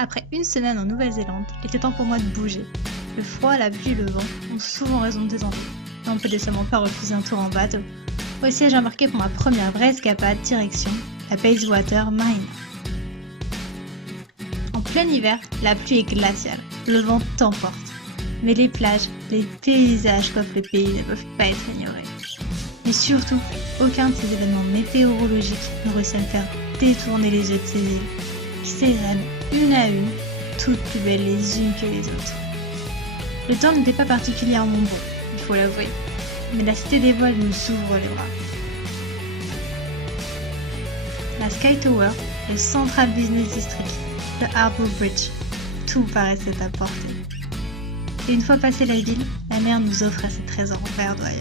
Après une semaine en Nouvelle-Zélande, il était temps pour moi de bouger. Le froid, la pluie et le vent ont souvent raison de désennuyer. Mais on ne peut décemment pas refuser un tour en bateau. Aussi, j'ai embarqué pour ma première vraie escapade direction la Bayswater Marina. En plein hiver, la pluie est glaciale, le vent t'emporte. Mais les plages, les paysages qu'offre le pays ne peuvent pas être ignorés. Mais surtout, aucun de ces événements météorologiques ne réussit à me faire détourner les yeux de ces îles, qui s'égrènent une à une, toutes plus belles les unes que les autres. Le temps n'était pas particulièrement bon, il faut l'avouer, mais la cité des voiles nous ouvre les bras. La Sky Tower, le Central Business District, le Harbour Bridge, tout paraissait à portée. Et une fois passé la ville, la mer nous offrait ses trésors verdoyants.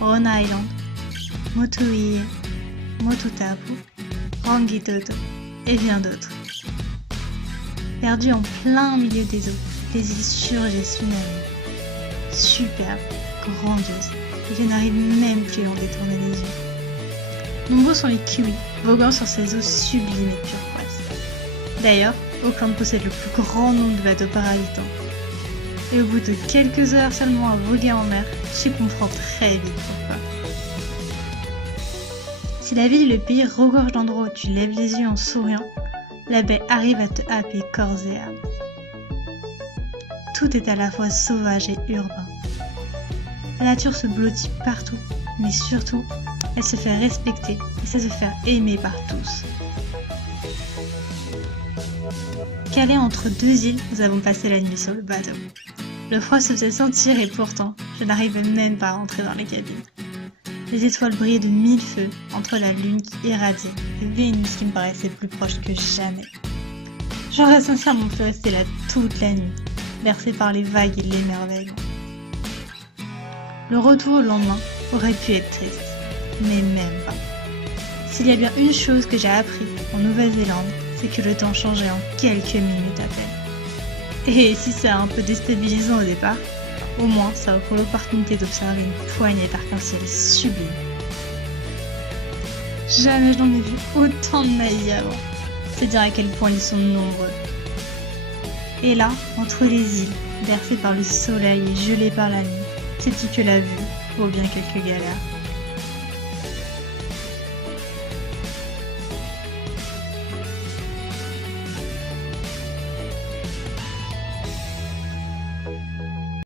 Rona Island, Motui'e, Motutapu, Rangitoto et bien d'autres. Perdues en plein milieu des eaux, les îles surgissent unanimes. Superbes, grandioses, et je n'arrive même plus à en détourner les yeux. Nombreux sont les kiwis, voguant sur ces eaux sublimes et turquoises. D'ailleurs, Auckland possède le plus grand nombre de bateaux par habitant. Et au bout de quelques heures seulement à voguer en mer, tu comprends très vite pourquoi. Si la ville et le pays regorgent d'endroits où tu lèves les yeux en souriant, la baie arrive à te happer corps et âme. Tout est à la fois sauvage et urbain. La nature se blottit partout, mais surtout, elle se fait respecter et sait se faire aimer par tous. Calés entre deux îles, nous avons passé la nuit sur le bateau. Le froid se faisait sentir et pourtant, je n'arrivais même pas à rentrer dans les cabines. Les étoiles brillaient de mille feux entre la lune qui irradiait et Vénus qui me paraissait plus proche que jamais. J'aurais sincèrement pu rester là toute la nuit, bercé par les vagues et l'émerveillement. Le retour au lendemain aurait pu être triste, mais même pas. S'il y a bien une chose que j'ai appris en Nouvelle-Zélande, c'est que le temps changeait en quelques minutes à peine. Et si c'est un peu déstabilisant au départ, au moins ça offre l'opportunité d'observer une poignée d'arc-en-ciel sublime. Jamais je n'en ai vu autant de naïs avant. C'est dire à quel point ils sont nombreux. Et là, entre les îles, bercées par le soleil et gelées par la nuit, c'est dit que la vue vaut bien quelques galères.